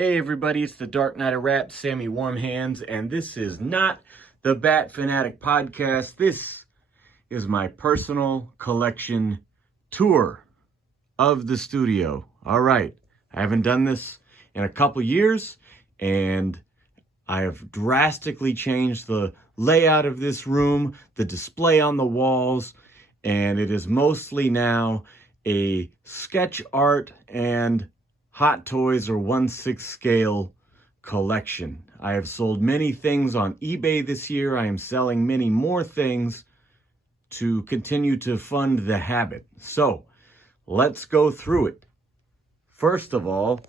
Hey everybody, it's the Dark Knight of Rap, Sammy Warm Hands, and this is not the Bat Fam Addict Podcast. This is my personal collection tour of the studio. All right, I haven't done this in a couple years, and I have drastically changed the layout of this room, the display on the walls, and it is mostly now a sketch art and Hot Toys or 1/6 scale collection. I have sold many things on eBay this year. I am selling many more things to continue to fund the habit. So let's go through it. First of all,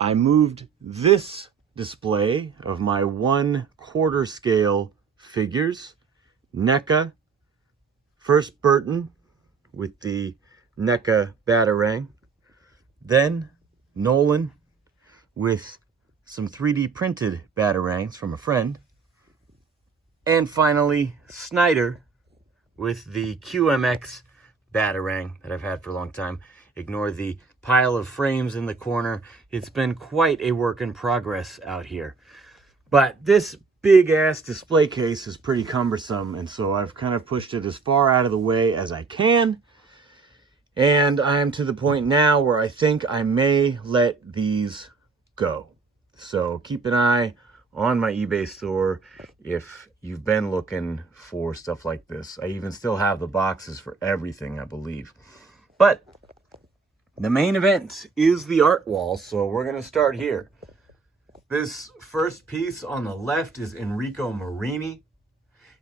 I moved this display of my 1/4 scale figures. NECA, first Burton with the NECA Batarang, then Nolan with some 3D printed Batarangs from a friend, and finally Snyder with the QMX Batarang that I've had for a long time. Ignore the pile of frames in the corner. It's been quite a work in progress out here. But this big ass display case is pretty cumbersome, and so I've kind of pushed it as far out of the way as I can. And I am to the point now where I think I may let these go. So keep an eye on my eBay store if you've been looking for stuff like this. I even still have the boxes for everything, I believe. But the main event is the art wall, so we're going to start here. This first piece on the left is Enrico Marini,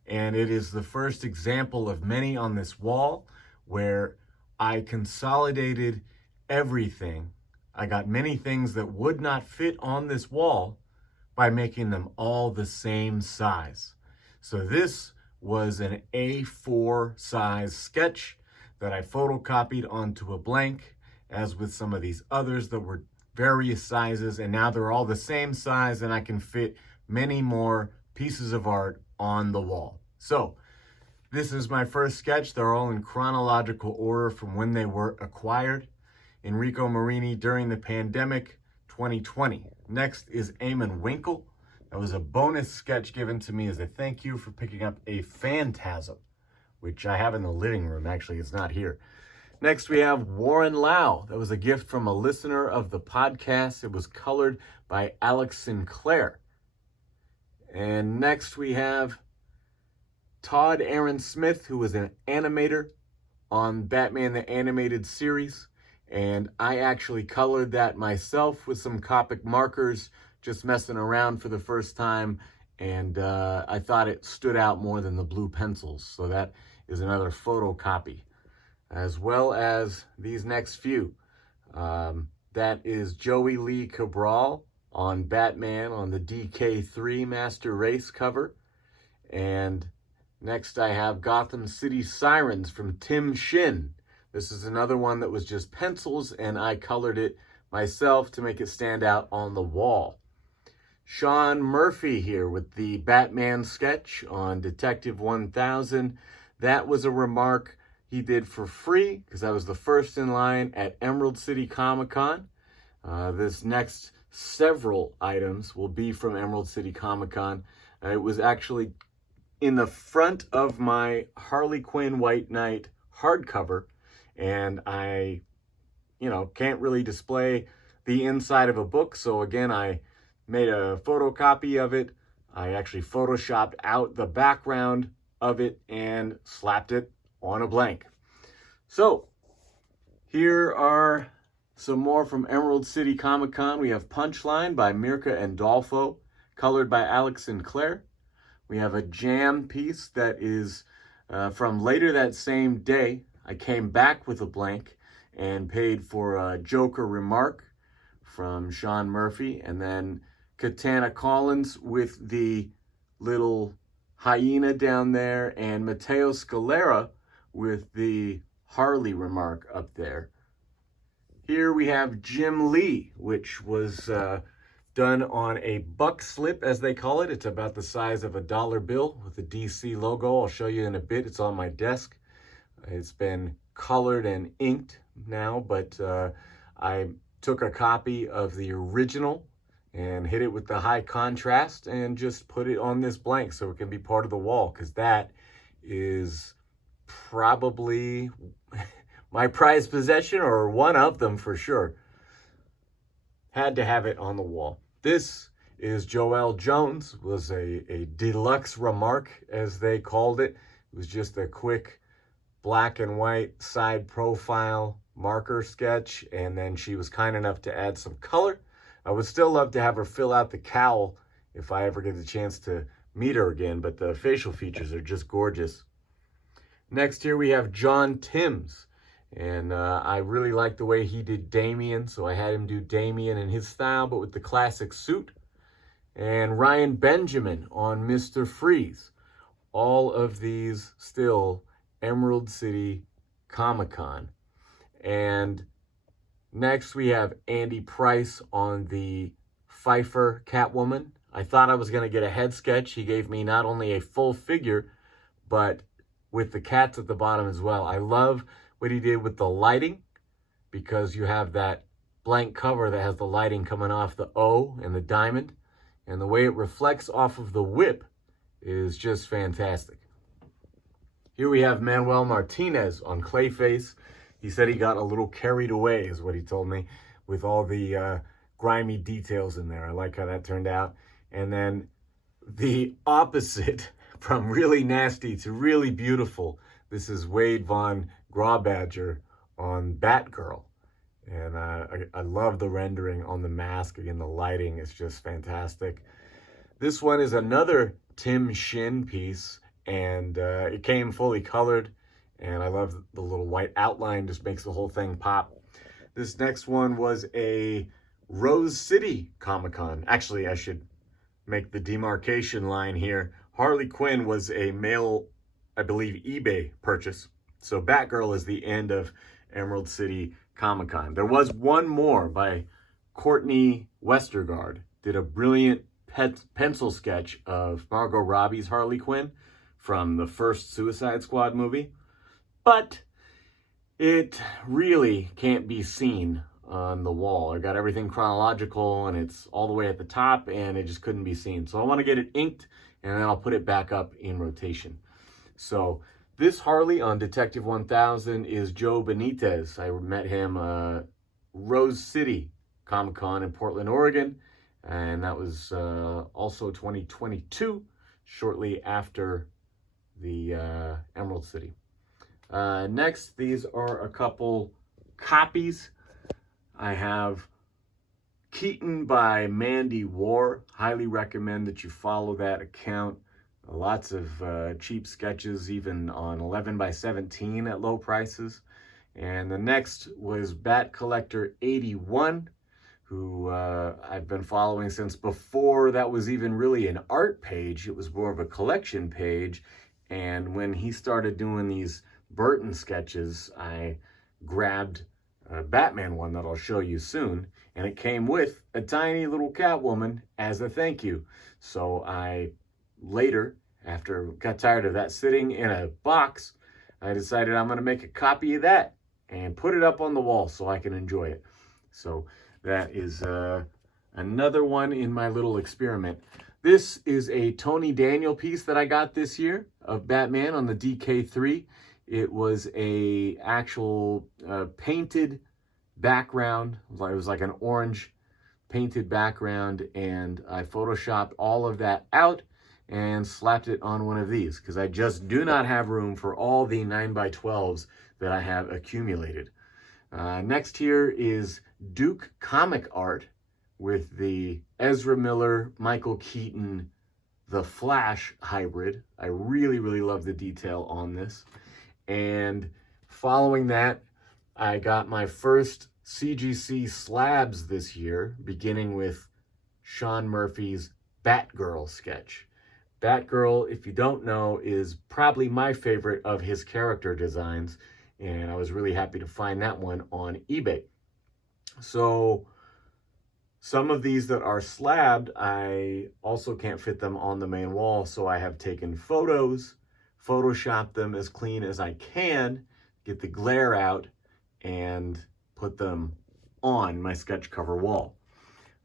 and it is the first example of many on this wall where I consolidated everything. I got many things that would not fit on this wall by making them all the same size. So this was an A4 size sketch that I photocopied onto a blank, as with some of these others that were various sizes, and now they're all the same size and I can fit many more pieces of art on the wall. So this is my first sketch. They're all in chronological order from when they were acquired. Enrico Marini during the pandemic, 2020. Next is Eamon Winkle. That was a bonus sketch given to me as a thank you for picking up a Phantasm, which I have in the living room. Actually, it's not here. Next, we have Warren Lau. That was a gift from a listener of the podcast. It was colored by Alex Sinclair. And next, we have Todd Aaron Smith, who was an animator on Batman the Animated Series, and I actually colored that myself with some Copic markers, just messing around for the first time, and I thought it stood out more than the blue pencils, so that is another photocopy, as well as these next few. That is Joey Lee Cabral on Batman on the DK3 Master Race cover, and next, I have Gotham City Sirens from Tim Shin. This is another one that was just pencils, and I colored it myself to make it stand out on the wall. Sean Murphy here with the Batman sketch on Detective 1000. That was a remark he did for free because I was the first in line at Emerald City Comic Con. This next several items will be from Emerald City Comic Con. It was actually in the front of my Harley Quinn White Knight hardcover, and I, can't really display the inside of a book, so again, I made a photocopy of it. I actually photoshopped out the background of it and slapped it on a blank. So, here are some more from Emerald City Comic Con. We have Punchline by Mirka and Dolfo, colored by Alex Sinclair. We have a jam piece that is from later that same day. I came back with a blank and paid for a Joker remark from Sean Murphy. And then Katana Collins with the little hyena down there. And Matteo Scalera with the Harley remark up there. Here we have Jim Lee, which was done on a buck slip, as they call it. It's about the size of a dollar bill with the DC logo. I'll show you in a bit. It's on my desk. It's been colored and inked now, but I took a copy of the original and hit it with the high contrast and just put it on this blank so it can be part of the wall, because that is probably my prized possession, or one of them for sure. Had to have it on the wall. This is Joelle Jones. Was a deluxe remark, as they called it. It was just a quick black and white side profile marker sketch, and then she was kind enough to add some color. I would still love to have her fill out the cowl if I ever get the chance to meet her again, but the facial features are just gorgeous. Next here we have John Timms, and I really like the way he did Damien, so I had him do Damien in his style, but with the classic suit. And Ryan Benjamin on Mr. Freeze. All of these still Emerald City Comic-Con. And next we have Andy Price on the Pfeiffer Catwoman. I thought I was going to get a head sketch. He gave me not only a full figure, but with the cats at the bottom as well. I love what he did with the lighting, because you have that blank cover that has the lighting coming off the O and the diamond, and the way it reflects off of the whip is just fantastic. Here we have Manuel Martinez on Clayface. He said he got a little carried away, is what he told me, with all the grimy details in there. I like how that turned out. And then the opposite, from really nasty to really beautiful, this is Wade Von Grawbadger on Batgirl. And I love the rendering on the mask. Again, the lighting is just fantastic. This one is another Tim Shin piece, and it came fully colored, and I love the little white outline, just makes the whole thing pop. This next one was a Rose City Comic-Con. Actually, I should make the demarcation line here. Harley Quinn was a male, I believe, eBay purchase. So Batgirl is the end of Emerald City Comic-Con. There was one more by Courtney Westergaard. Did a brilliant pencil sketch of Margot Robbie's Harley Quinn from the first Suicide Squad movie. But it really can't be seen on the wall. I got everything chronological, and it's all the way at the top, and it just couldn't be seen. So I want to get it inked, and then I'll put it back up in rotation. So this Harley on Detective 1000 is Joe Benitez. I met him Rose City Comic-Con in Portland, Oregon, and that was also 2022, shortly after the Emerald City. Next, these are a couple copies. I have Keaton by Mandy War. Highly recommend that you follow that account. Lots of cheap sketches, even on 11 by 17 at low prices. And the next was Bat Collector 81, who I've been following since before that was even really an art page. It was more of a collection page. And when he started doing these Burton sketches, I grabbed a Batman one that I'll show you soon, and it came with a tiny little Catwoman as a thank you. So I later, after got tired of that sitting in a box, I decided I'm going to make a copy of that and put it up on the wall so I can enjoy it. So that is another one in my little experiment. This is a Tony Daniel piece that I got this year of Batman on the DK3. It was a actual painted background. It was like an orange painted background, and I photoshopped all of that out and slapped it on one of these, because I just do not have room for all the 9x12s that I have accumulated. Next here is Duke Comic Art with the Ezra Miller, Michael Keaton, The Flash hybrid. I really, really love the detail on this. And following that, I got my first CGC slabs this year, beginning with Sean Murphy's Batgirl sketch. Batgirl, if you don't know, is probably my favorite of his character designs, and I was really happy to find that one on eBay. So some of these that are slabbed, I also can't fit them on the main wall, so I have taken photos, photoshopped them as clean as I can, get the glare out, and put them on my sketch cover wall.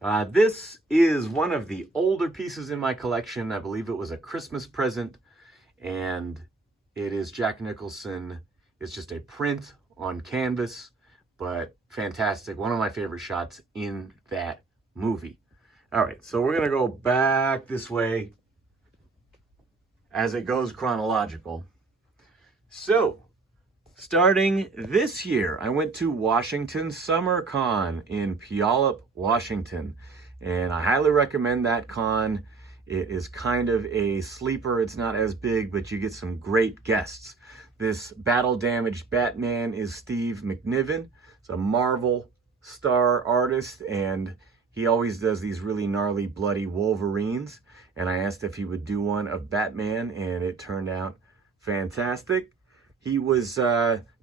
This is one of the older pieces in my collection. I believe it was a Christmas present, and it is Jack Nicholson. It's just a print on canvas, but fantastic. One of my favorite shots in that movie. All right, so we're gonna go back this way as it goes chronological. So, starting this year, I went to Washington Summer Con in Puyallup, Washington, and I highly recommend that con. It is kind of a sleeper. It's not as big, but you get some great guests. This battle-damaged Batman is Steve McNiven. It's a Marvel star artist, and he always does these really gnarly, bloody Wolverines. And I asked if he would do one of Batman, and it turned out fantastic. He was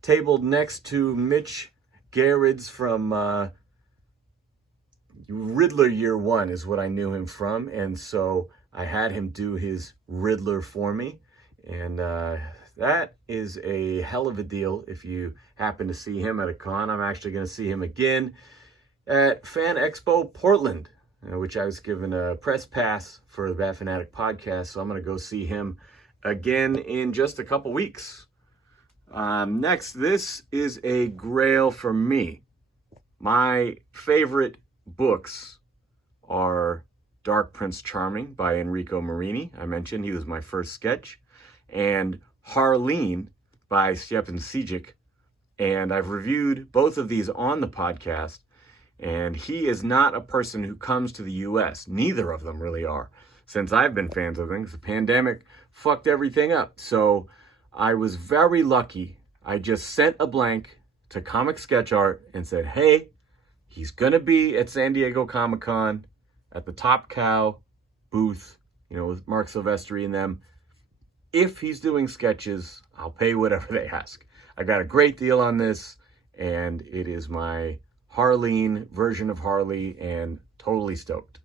tabled next to Mitch Gerads from Riddler Year One is what I knew him from. And so I had him do his Riddler for me. And that is a hell of a deal if you happen to see him at a con. I'm actually going to see him again at Fan Expo Portland, which I was given a press pass for the Bat Fam Addict Podcast. So I'm going to go see him again in just a couple weeks. Next, this is a grail for me. My favorite books are Dark Prince Charming by Enrico Marini. I mentioned he was my first sketch. And Harleen by Stjepan Sejic. And I've reviewed both of these on the podcast. And he is not a person who comes to the U.S. Neither of them really are. Since I've been fans of them, the pandemic fucked everything up. So I was very lucky. I just sent a blank to Comic Sketch Art and said, hey, he's going to be at San Diego Comic-Con at the Top Cow booth, with Mark Silvestri and them. If he's doing sketches, I'll pay whatever they ask. I got a great deal on this, and it is my Harleen version of Harley, and totally stoked.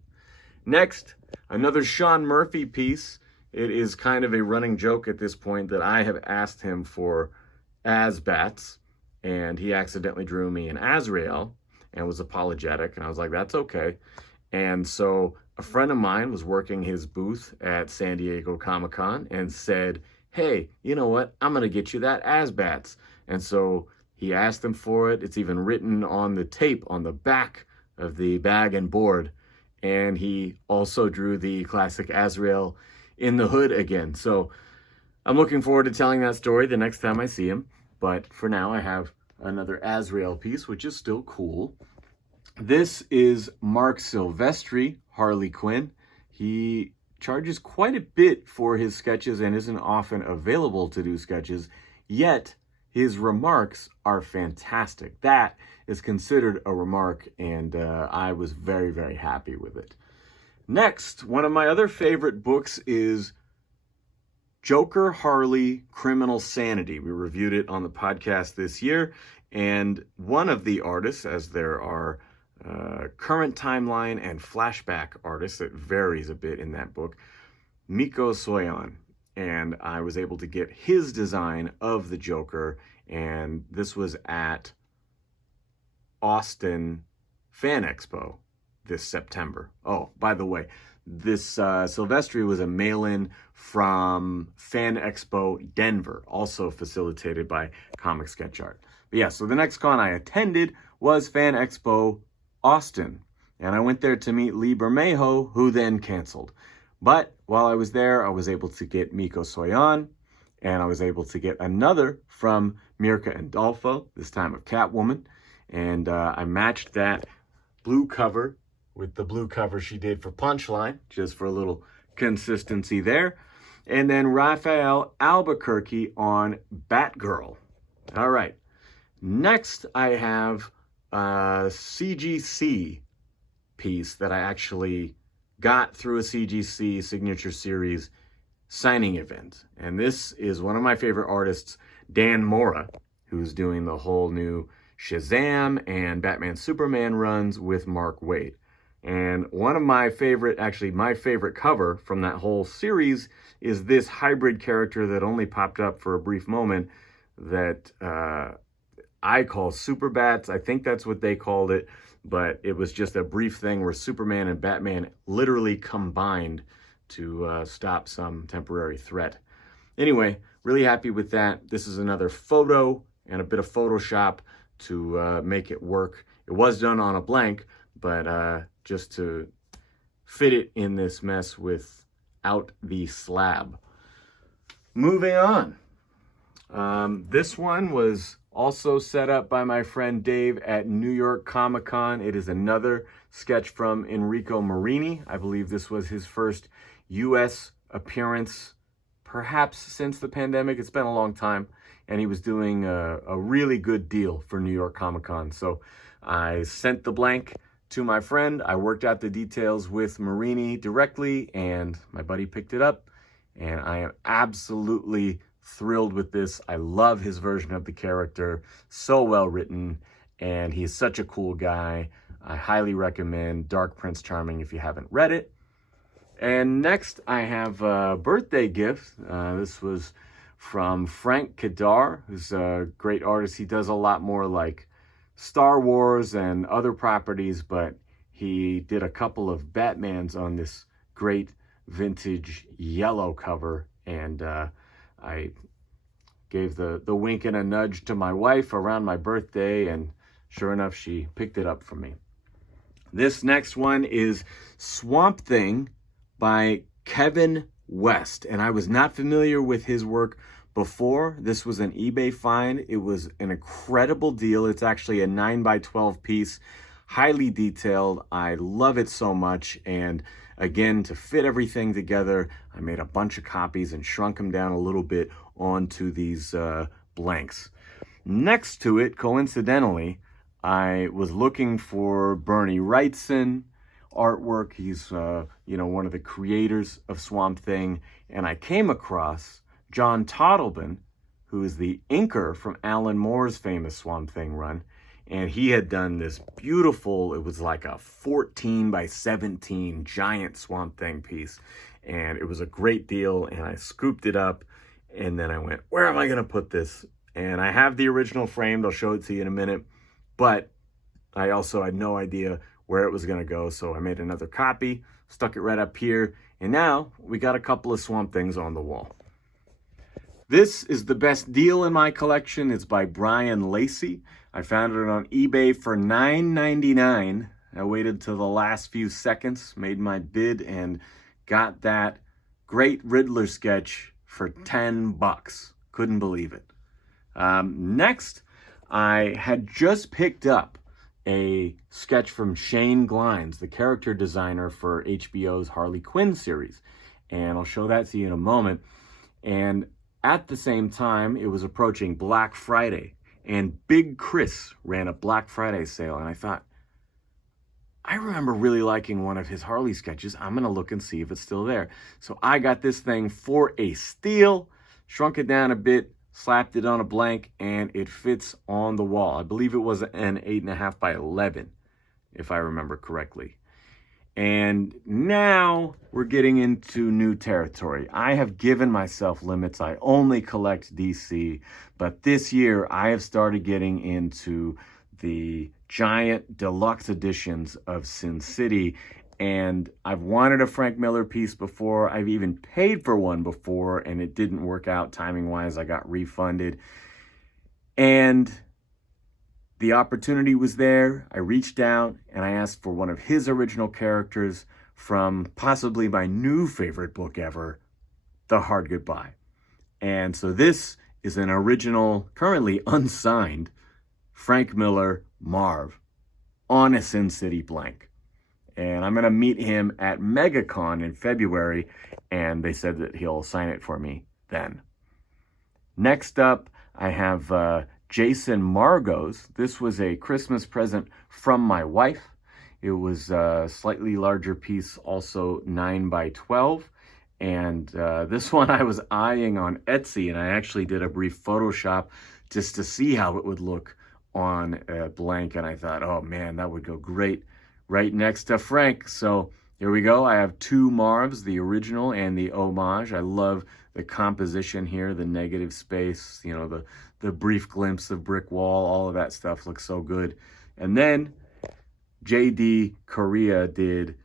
Next, another Sean Murphy piece. It is kind of a running joke at this point that I have asked him for As-Bats, and he accidentally drew me an Azrael and was apologetic, and I was like, that's okay. And so a friend of mine was working his booth at San Diego Comic-Con and said, hey, you know what? I'm going to get you that As-Bats. And so he asked him for it. It's even written on the tape on the back of the bag and board. And he also drew the classic Azrael in the hood again. So I'm looking forward to telling that story the next time I see him. But for now, I have another Azrael piece, which is still cool. This is Mark Silvestri, Harley Quinn. He charges quite a bit for his sketches and isn't often available to do sketches, yet his remarks are fantastic. That is considered a remark, and I was very, very happy with it. Next, one of my other favorite books is Joker Harley Criminal Sanity. We reviewed it on the podcast this year, and one of the artists, as there are current timeline and flashback artists, that varies a bit in that book, Miko Soyan. And I was able to get his design of the Joker, and this was at Austin Fan Expo this September. Oh, by the way, this Silvestri was a mail-in from Fan Expo Denver, also facilitated by Comic Sketch Art. But yeah, so the next con I attended was Fan Expo Austin, and I went there to meet Lee Bermejo, who then canceled. But while I was there, I was able to get Miko Soyan, and I was able to get another from Mirka Andolfo, this time of Catwoman, and I matched that blue cover with the blue cover she did for Punchline, just for a little consistency there. And then Raphael Albuquerque on Batgirl. All right. Next, I have a CGC piece that I actually got through a CGC Signature Series signing event. And this is one of my favorite artists, Dan Mora, who's doing the whole new Shazam and Batman Superman runs with Mark Waid. And one of my favorite, actually my favorite cover from that whole series is this hybrid character that only popped up for a brief moment that I call Super Bats. I think that's what they called it. but it was just a brief thing where Superman and Batman literally combined to stop some temporary threat. Anyway, really happy with that. This is another photo and a bit of Photoshop to make it work. It was done on a blank, but just to fit it in this mess without the slab. Moving on. This one was also set up by my friend Dave at New York Comic Con. It is another sketch from Enrico Marini. I believe this was his first U.S. appearance, perhaps since the pandemic. It's been a long time, and he was doing a really good deal for New York Comic Con. So I sent the blank to my friend. I worked out the details with Marini directly, and my buddy picked it up, and I am absolutely thrilled with this. I love his version of the character. So well written, and he's such a cool guy. I highly recommend Dark Prince Charming if you haven't read it. And next I have a birthday gift. This was from Frank Kadar, who's a great artist. He does a lot more like Star Wars and other properties, but he did a couple of Batmans on this great vintage yellow cover, and I gave the wink and a nudge to my wife around my birthday, and sure enough, she picked it up for me. This next one is Swamp Thing by Kevin West, and I was not familiar with his work before. This was an eBay find. It was an incredible deal. It's actually a 9x12 piece, highly detailed. I love it so much, and again, to fit everything together, I made a bunch of copies and shrunk them down a little bit onto these blanks. Next to it, coincidentally, I was looking for Bernie Wrightson artwork. He's one of the creators of Swamp Thing, and I came across John Toddleben, who is the inker from Alan Moore's famous Swamp Thing run, and he had done this beautiful, it was like a 14x17 giant Swamp Thing piece, and it was a great deal, and I scooped it up, and then I went, where am I going to put this? And I have the original framed. I'll show it to you in a minute, but I also had no idea where it was going to go, so I made another copy, stuck it right up here, and now we got a couple of Swamp Things on the wall. This is the best deal in my collection. It's by Brian Lacey. I found it on eBay for $9.99. I waited till the last few seconds, made my bid, and got that great Riddler sketch for $10. Couldn't believe it. Next, I had just picked up a sketch from Shane Glines, the character designer for HBO's Harley Quinn series. And I'll show that to you in a moment. And at the same time, it was approaching Black Friday, and Big Chris ran a Black Friday sale. And I thought, I remember really liking one of his Harley sketches. I'm going to look and see if it's still there. So I got this thing for a steal, shrunk it down a bit, slapped it on a blank, and it fits on the wall. I believe it was an 8.5x11, if I remember correctly. And now we're getting into new territory. I have given myself limits. I only collect DC, but this year I have started getting into the giant deluxe editions of Sin City, and I've wanted a Frank Miller piece before. I've even paid for one before, and it didn't work out timing-wise. I got refunded, and the opportunity was there. I reached out and I asked for one of his original characters from possibly my new favorite book ever, The Hard Goodbye. And so this is an original, currently unsigned, Frank Miller Marv on a Sin City blank. And I'm going to meet him at MegaCon in February, and they said that he'll sign it for me then. Next up, I have Jason Margot's. This was a Christmas present from my wife. It was a slightly larger piece, also 9x12. And this one I was eyeing on Etsy, and I actually did a brief Photoshop just to see how it would look on a blank. And I thought, oh man, that would go great right next to Frank. So here we go. I have two Marvs, the original and the homage. I love the composition here, the negative space, you know, the brief glimpse of brick wall, all of that stuff looks so good. And then JD Korea did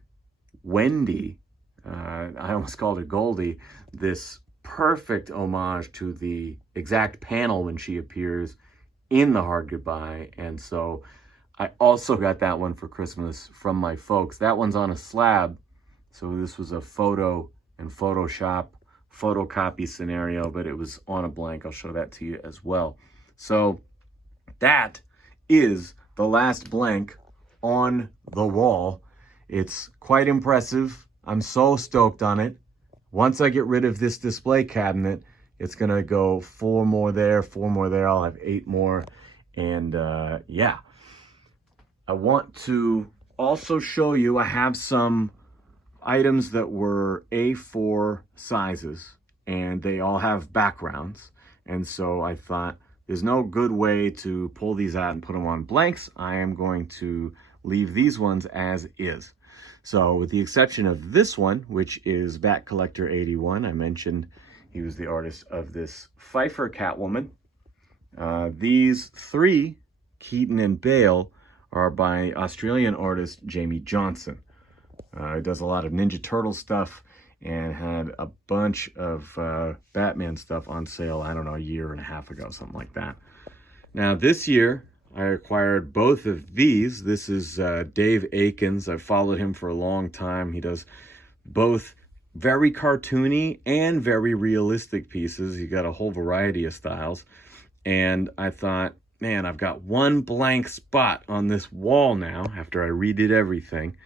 Wendy, I almost called it Goldie, this perfect homage to the exact panel when she appears in The Hard Goodbye. And so I also got that one for Christmas from my folks. That one's on a slab. So this was a photo and Photoshop photocopy scenario, but it was on a blank. I'll show that to you as well. So that is the last blank on the wall. It's quite impressive. I'm so stoked on it. Once I get rid of this display cabinet, it's going to go 4 more there, 4 more there. I'll have 8 more. And yeah, I want to also show you, I have some items that were A4 sizes and they all have backgrounds. And so I thought there's no good way to pull these out and put them on blanks. I am going to leave these ones as is. So with the exception of this one, which is Bat Collector 81, I mentioned he was the artist of this Pfeiffer Catwoman. These 3, Keaton and Bale, are by Australian artist Jamie Johnson. He does a lot of Ninja Turtle stuff and had a bunch of Batman stuff on sale, I don't know, a year and a half ago, something like that. Now this year, I acquired both of these. This is Dave Akins. I've followed him for a long time. He does both very cartoony and very realistic pieces. He got a whole variety of styles. And I thought, man, I've got one blank spot on this wall now after I redid everything.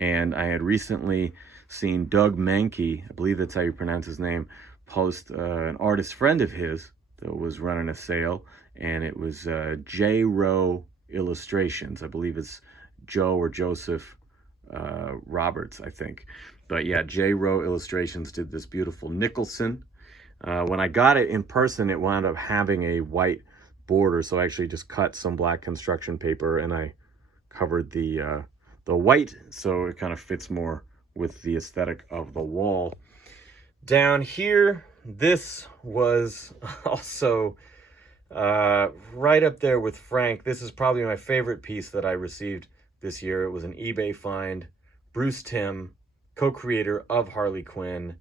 And I had recently seen Doug Mankey, I believe that's how you pronounce his name, post an artist friend of his that was running a sale. And it was J. Rowe Illustrations. I believe it's Joe or Joseph Roberts, I think. But yeah, J. Rowe Illustrations did this beautiful Nicholson. When I got it in person, it wound up having a white border. So I actually just cut some black construction paper and I covered the white, so it kind of fits more with the aesthetic of the wall. Down here, this was also right up there with Frank. This is probably my favorite piece that I received this year. It was an eBay find. Bruce Timm, co-creator of Harley Quinn.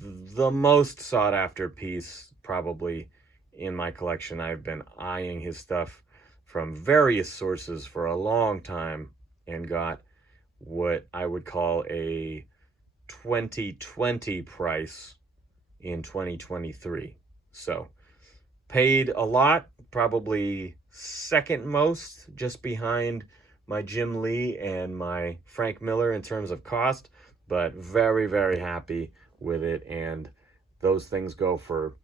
The most sought after piece probably in my collection. I've been eyeing his stuff from various sources for a long time and got what I would call a 2020 price in 2023. So paid a lot, probably second most, just behind my Jim Lee and my Frank Miller in terms of cost, but very, very happy with it. And those things go for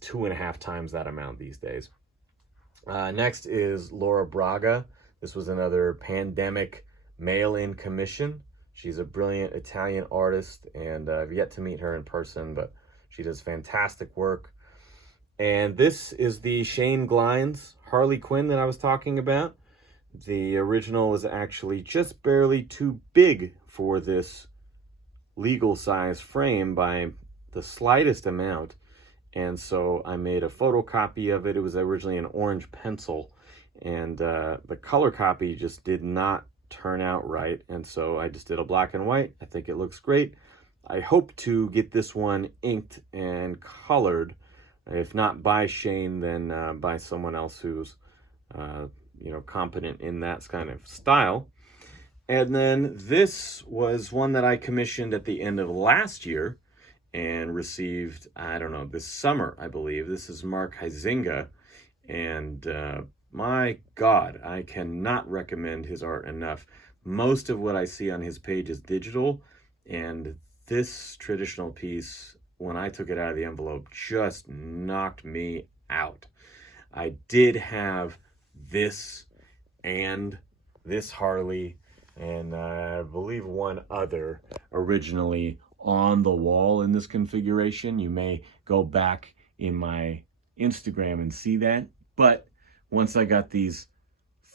2.5 times that amount these days. Next is Laura Braga. This was another pandemic mail-in commission. She's a brilliant Italian artist, and I've yet to meet her in person, but she does fantastic work. And this is the Shane Glines Harley Quinn that I was talking about. The original was actually just barely too big for this legal size frame by the slightest amount. And so I made a photocopy of it. It was originally an orange pencil, and the color copy just did not turn out right. And so I just did a black and white. I think it looks great. I hope to get this one inked and colored, if not by Shane, then by someone else who's competent in that kind of style. And then this was one that I commissioned at the end of last year and received, I don't know, this summer, I believe. This is Mark Huizinga, and my God, I cannot recommend his art enough. Most of what I see on his page is digital, and this traditional piece, when I took it out of the envelope, just knocked me out. I did have this and this Harley, and I believe one other originally on the wall in this configuration. You may go back in my Instagram and see that. But once I got these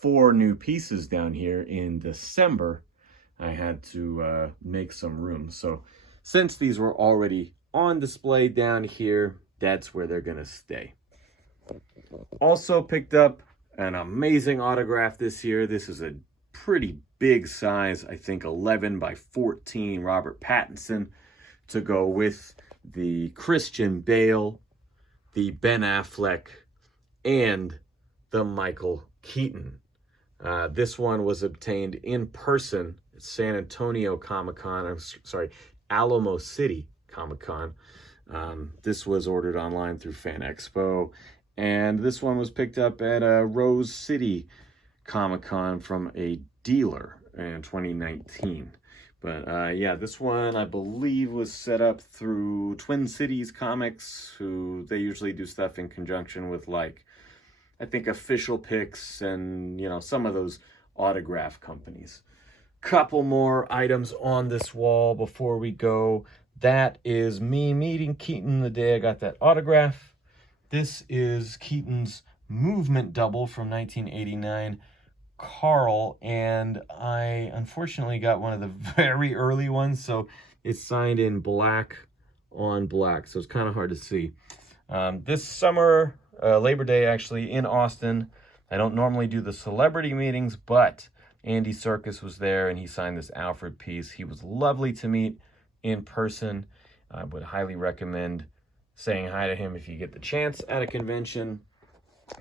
4 new pieces down here in December, I had to make some room. So since these were already on display down here, that's where they're gonna stay. Also picked up an amazing autograph this year. This is a pretty big size, I think 11 by 14 Robert Pattinson to go with the Christian Bale, the Ben Affleck, and the Michael Keaton. This one was obtained in person at San Antonio Comic-Con, Alamo City Comic-Con. This was ordered online through Fan Expo, and this one was picked up at Rose City Comic-Con from a dealer in 2019. But yeah, this one I believe was set up through Twin Cities Comics, who they usually do stuff in conjunction with, like, I think Official Picks and, you know, some of those autograph companies. Couple more items on this wall before we go. That is me meeting Keaton the day I got that autograph. This is Keaton's movement double from 1989, Carl, and I unfortunately got one of the very early ones, so it's signed in black on black, so it's kind of hard to see. This summer, Labor Day actually, in Austin, I don't normally do the celebrity meetings, but Andy Serkis was there and he signed this Alfred piece. He was lovely to meet in person. I would highly recommend saying hi to him if you get the chance at a convention.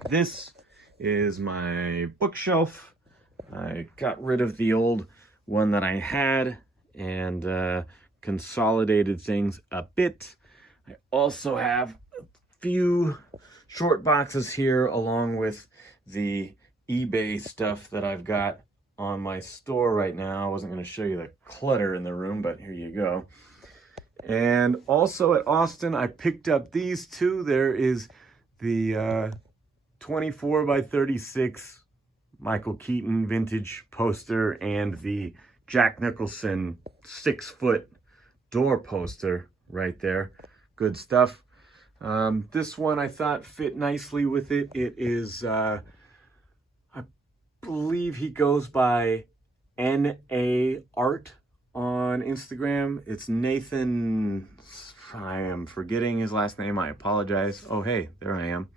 This is my bookshelf. I got rid of the old one that I had and consolidated things a bit. I also have a few short boxes here along with the eBay stuff that I've got on my store right now. I wasn't going to show you the clutter in the room, but here you go. And also at Austin, I picked up these two. There is the 24 by 36 Michael Keaton vintage poster and the Jack Nicholson 6-foot door poster right there. Good stuff. This one I thought fit nicely with it. It is, I believe he goes by NA Art on Instagram. It's Nathan, I am forgetting his last name. I apologize. Oh, hey, there I am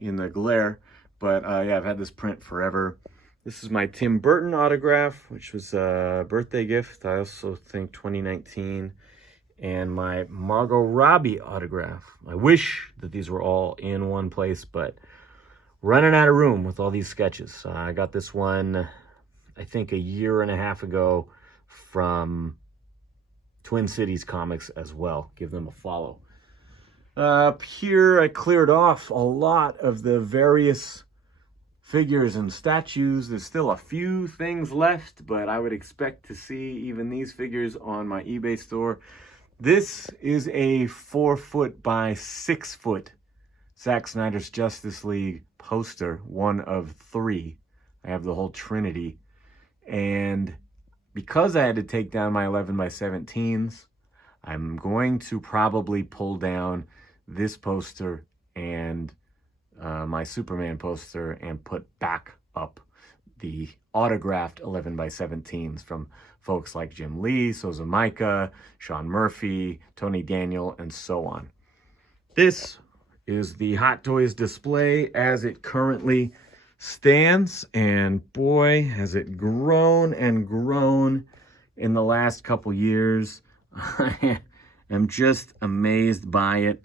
in the glare. But yeah, I've had this print forever. This is my Tim Burton autograph, which was a birthday gift. I also think 2019. And my Margot Robbie autograph. I wish that these were all in one place, but running out of room with all these sketches. I got this one, I think, a year and a half ago from Twin Cities Comics as well. Give them a follow. Up here, I cleared off a lot of the various figures and statues. There's still a few things left, but I would expect to see even these figures on my eBay store. This is a 4-foot by 6-foot Zack Snyder's Justice League poster, one of 3. I have the whole trinity. And because I had to take down my 11 by 17s, I'm going to probably pull down this poster and my Superman poster and put back up the autographed 11 by 17s from folks like Jim Lee, Sousa Micah, Sean Murphy, Tony Daniel, and so on. This is the Hot Toys display as it currently stands, and boy, has it grown and grown in the last couple years. I am just amazed by it.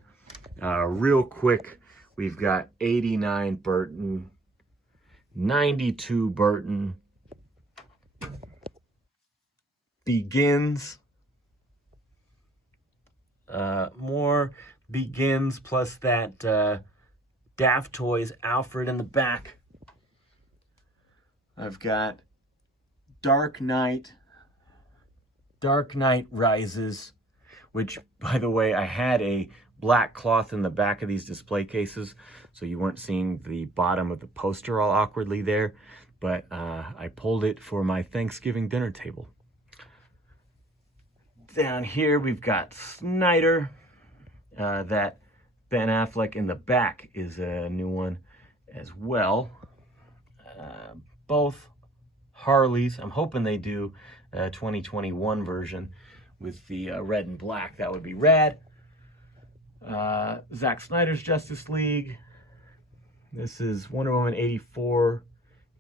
Real quick, we've got 89 Burton, 92 Burton, Begins, more Begins, plus that Daft Toys Alfred in the back. I've got Dark Knight Rises, which, by the way, I had a black cloth in the back of these display cases, so you weren't seeing the bottom of the poster all awkwardly there, but I pulled it for my Thanksgiving dinner table. Down here, we've got Snyder. That Ben Affleck in the back is a new one as well. Both Harleys. I'm hoping they do a 2021 version with the red and black. That would be rad. Zack Snyder's Justice League. This is Wonder Woman 84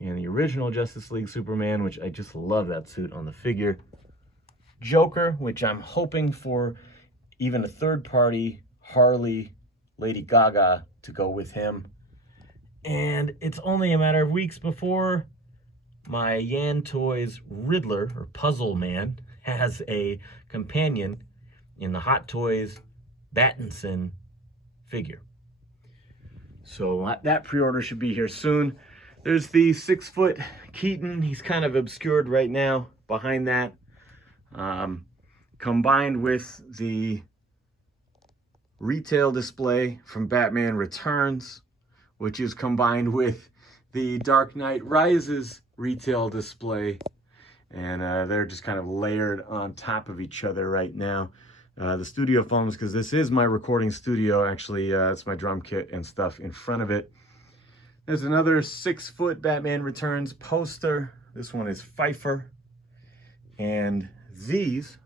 and the original Justice League Superman, which I just love that suit on the figure. Joker, which I'm hoping for even a third-party Harley Lady Gaga to go with him. And it's only a matter of weeks before my Yan Toys Riddler, or Puzzle Man, has a companion in the Hot Toys Battinson figure. So that pre-order should be here soon. There's the 6-foot Keaton. He's kind of obscured right now behind that. Combined with the retail display from Batman Returns, which is combined with the Dark Knight Rises retail display. And they're just kind of layered on top of each other right now. The studio phones, because this is my recording studio, actually, it's my drum kit and stuff in front of it. There's another 6-foot Batman Returns poster. This one is Pfeiffer. And these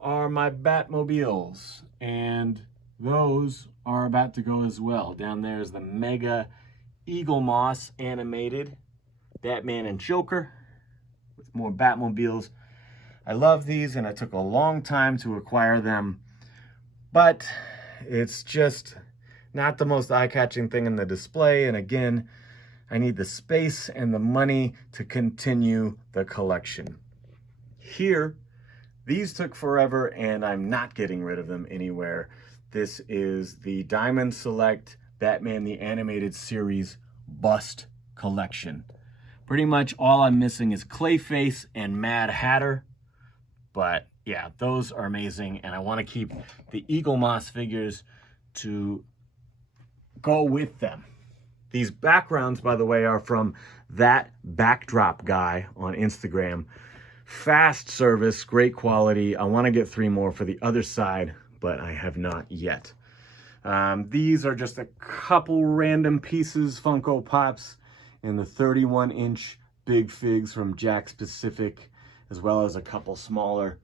are my Batmobiles. And those are about to go as well. Down there is the Mega Eagle Moss animated Batman and Joker with more Batmobiles. I love these, and it took a long time to acquire them, but it's just not the most eye-catching thing in the display. And again, I need the space and the money to continue the collection. Here, these took forever, and I'm not getting rid of them anywhere. This is the Diamond Select Batman the Animated Series Bust Collection. Pretty much all I'm missing is Clayface and Mad Hatter. But yeah, those are amazing, and I want to keep the Eagle Moss figures to go with them. These backgrounds, by the way, are from That Backdrop Guy on Instagram. Fast service, great quality. I want to get 3 more for the other side, but I have not yet. These are just a couple random pieces, Funko Pops, in the 31-inch Big Figs from Jakks Pacific, as well as a couple smaller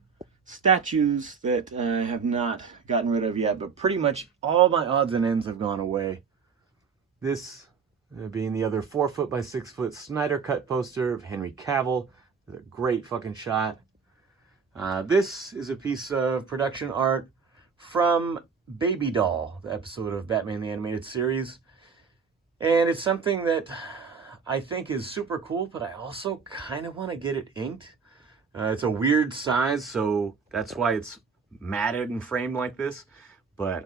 statues that I have not gotten rid of yet, but pretty much all my odds and ends have gone away. This being the other 4-foot by 6-foot Snyder Cut poster of Henry Cavill. A great fucking shot. This is a piece of production art from Baby Doll, the episode of Batman the Animated Series. And it's something that I think is super cool, but I also kind of want to get it inked. It's a weird size, so that's why it's matted and framed like this. But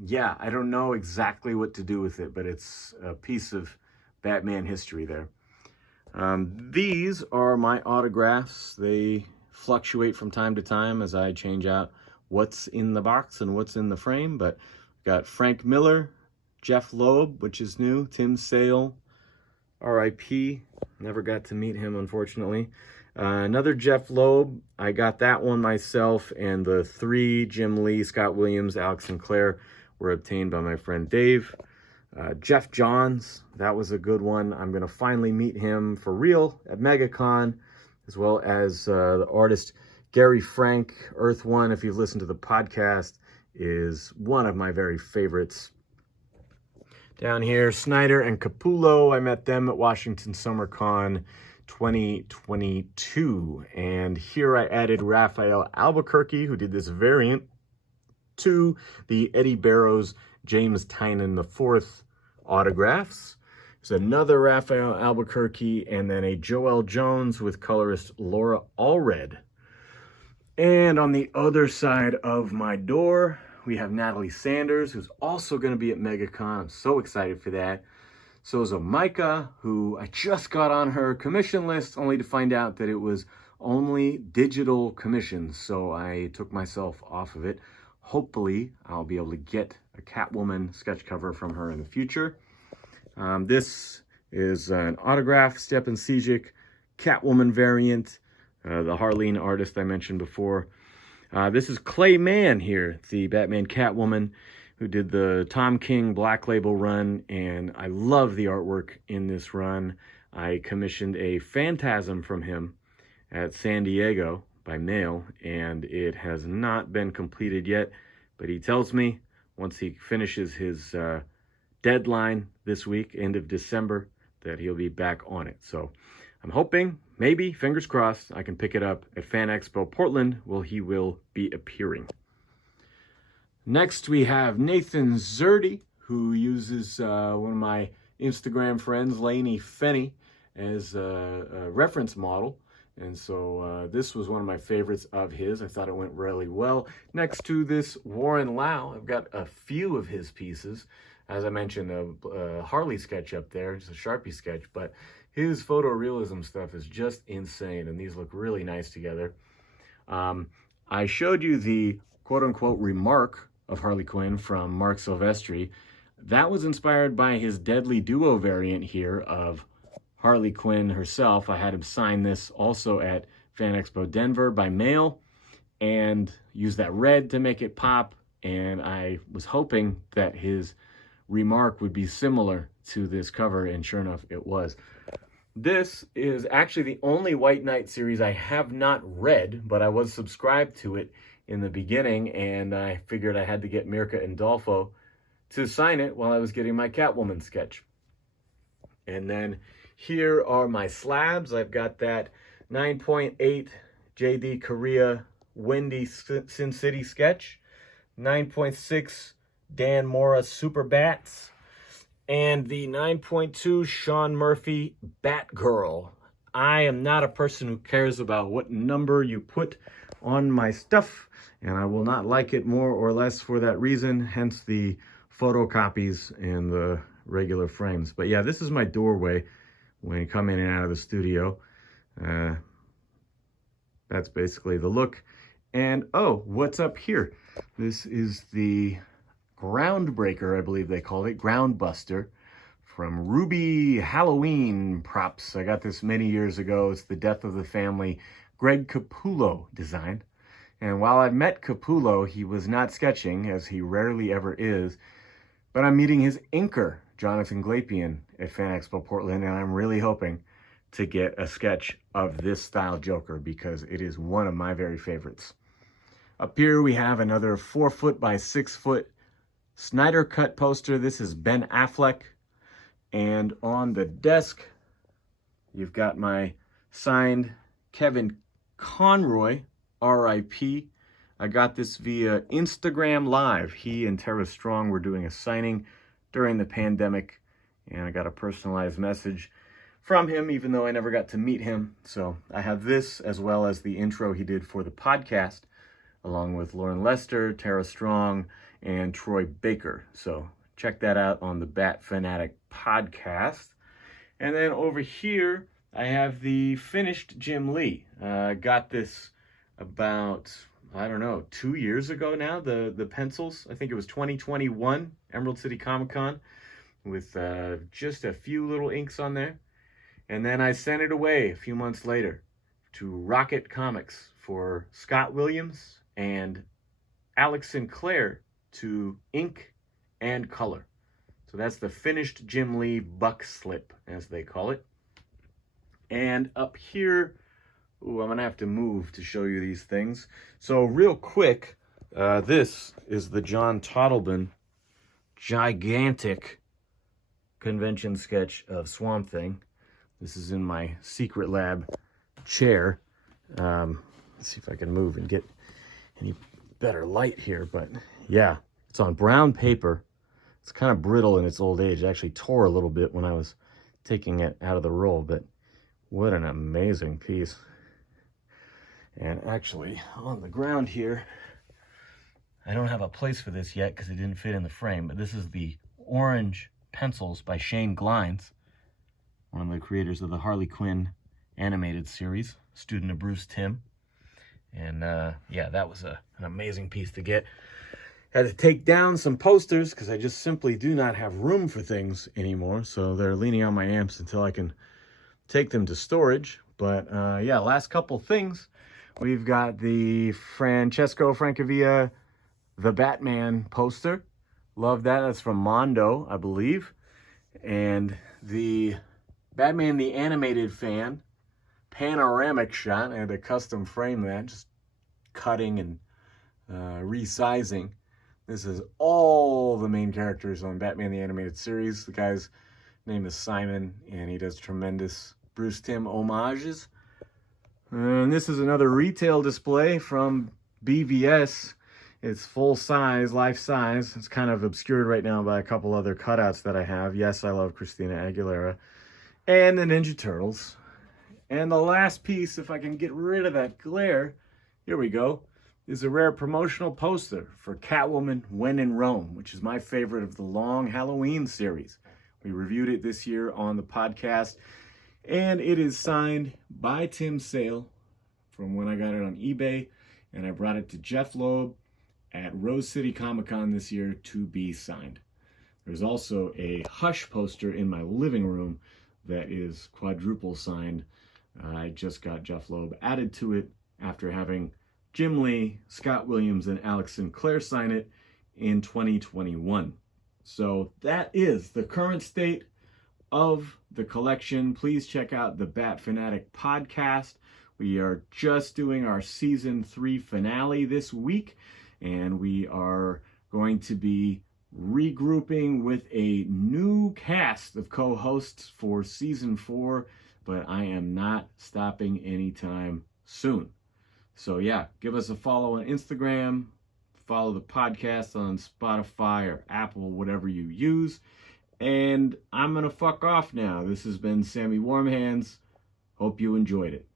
yeah, I don't know exactly what to do with it, but it's a piece of Batman history there. These are my autographs. They fluctuate from time to time as I change out what's in the box and what's in the frame. But we've got Frank Miller, Jeff Loeb, which is new, Tim Sale, R.I.P. Never got to meet him, unfortunately. Another Jeff Loeb. I got that one myself, and the 3 Jim Lee, Scott Williams, Alex Sinclair were obtained by my friend Dave. Jeff Johns, that was a good one. I'm going to finally meet him for real at MegaCon, as well as the artist Gary Frank. Earth One, if you've listened to the podcast, is one of my very favorites. Down here, Snyder and Capullo. I met them at Washington Summer Con 2022. And here I added Raphael Albuquerque, who did this variant, to the Eddie Barrows James Tynan IV autographs. There's another Raphael Albuquerque, and then a Joel Jones with colorist Laura Allred. And on the other side of my door, we have Natalie Sanders, who's also going to be at MegaCon. I'm so excited for that. So is Micah, who I just got on her commission list, only to find out that it was only digital commissions. So I took myself off of it. Hopefully, I'll be able to get a Catwoman sketch cover from her in the future. This is an autograph, Stepan Sejic Catwoman variant, the Harleen artist I mentioned before. This is Clay Mann here, the Batman Catwoman, who did the Tom King Black Label run, and I love the artwork in this run. I commissioned a Phantasm from him at San Diego by mail, and it has not been completed yet, but he tells me once he finishes his deadline this week, end of December, that he'll be back on it. So I'm hoping, maybe, fingers crossed, I can pick it up at Fan Expo Portland, where he will be appearing. Next, we have Nathan Zerdy, who uses one of my Instagram friends, Lainey Fenney, as a reference model. And so this was one of my favorites of his. I thought it went really well. Next to this Warren Lau, I've got a few of his pieces. As I mentioned, a Harley sketch up there, just a Sharpie sketch, but his photorealism stuff is just insane, and these look really nice together. I showed you the quote-unquote remark of Harley Quinn from Mark Silvestri. That was inspired by his Deadly Duo variant here of Harley Quinn herself. I had him sign this also at Fan Expo Denver by mail and use that red to make it pop, and I was hoping that his remark would be similar to this cover, and sure enough it was. This is actually the only White Knight series I have not read, but I was subscribed to it in the beginning, and I figured I had to get Mirka and Dolfo to sign it while I was getting my Catwoman sketch. And then here are my slabs. I've got that 9.8 JD Korea Windy Sin City sketch, 9.6 Dan Mora Super Bats, and the 9.2 Sean Murphy Batgirl. I am not a person who cares about what number you put on my stuff, and I will not like it more or less for that reason, hence the photocopies and the regular frames. But yeah, this is my doorway when you come in and out of the studio. That's basically the look. And oh, what's up here? This is the Groundbreaker, I believe they called it, Groundbuster, from Ruby Halloween Props. I got this many years ago. It's the Death of the Family Greg Capullo design. And while I met Capullo, he was not sketching, as he rarely ever is, but I'm meeting his inker, Jonathan Glapian, at Fan Expo Portland, and I'm really hoping to get a sketch of this style Joker because it is one of my very favorites. Up here we have another 4-foot by 6-foot Snyder Cut poster. This is Ben Affleck. And on the desk, you've got my signed Kevin Conroy, R.I.P. I got this via Instagram Live. He and Tara Strong were doing a signing during the pandemic, and I got a personalized message from him, even though I never got to meet him. So I have this, as well as the intro he did for the podcast, along with Lauren Lester, Tara Strong, and Troy Baker. So check that out on the Bat Fam Addict Podcast. And then over here, I have the finished Jim Lee. Got this about, I don't know, 2 years ago now, the pencils. I think it was 2021, Emerald City Comic Con, with just a few little inks on there. And then I sent it away a few months later to Rocket Comics for Scott Williams and Alex Sinclair to ink and color. So that's the finished Jim Lee buck slip, as they call it. And up here, ooh, I'm gonna have to move to show you these things. So real quick, this is the John Toddleben gigantic convention sketch of Swamp Thing. This is in my secret lab chair. Let's see if I can move and get any better light here, but yeah, it's on brown paper. It's kind of brittle in its old age. It actually tore a little bit when I was taking it out of the roll, but what an amazing piece. And actually, on the ground here, I don't have a place for this yet because it didn't fit in the frame, but this is the Orange Pencils by Shane Glines, one of the creators of the Harley Quinn animated series, student of Bruce Timm. And yeah, that was an amazing piece to get. Had to take down some posters because I just simply do not have room for things anymore. So they're leaning on my amps until I can take them to storage. But yeah, last couple things. We've got the Francesco Francavilla, The Batman poster. Love that. That's from Mondo, I believe. And the Batman the Animated Fan panoramic shot. I had to custom frame that, just cutting and resizing. This is all the main characters on Batman the Animated Series. The guy's name is Simon, and he does tremendous Bruce Timm homages. And this is another retail display from BVS. It's full size, life size. It's kind of obscured right now by a couple other cutouts that I have. Yes, I love Christina Aguilera and the Ninja Turtles. And the last piece, if I can get rid of that glare, here we go, is a rare promotional poster for Catwoman When in Rome, which is my favorite of the long Halloween series. We reviewed it this year on the podcast, and it is signed by Tim Sale from when I got it on eBay, and I brought it to Jeff Loeb at Rose City Comic Con this year to be signed. There's also a Hush poster in my living room that is quadruple signed. I just got Jeff Loeb added to it after having Jim Lee, Scott Williams, and Alex Sinclair sign it in 2021. So that is the current state of the collection. Please check out the Bat Fam Addict Podcast. We are just doing our season 3 finale this week, and we are going to be regrouping with a new cast of co-hosts for season 4, but I am not stopping anytime soon. So yeah, give us a follow on Instagram, follow the podcast on Spotify or Apple, whatever you use. And I'm going to fuck off now. This has been Sammy Warm Hands. Hope you enjoyed it.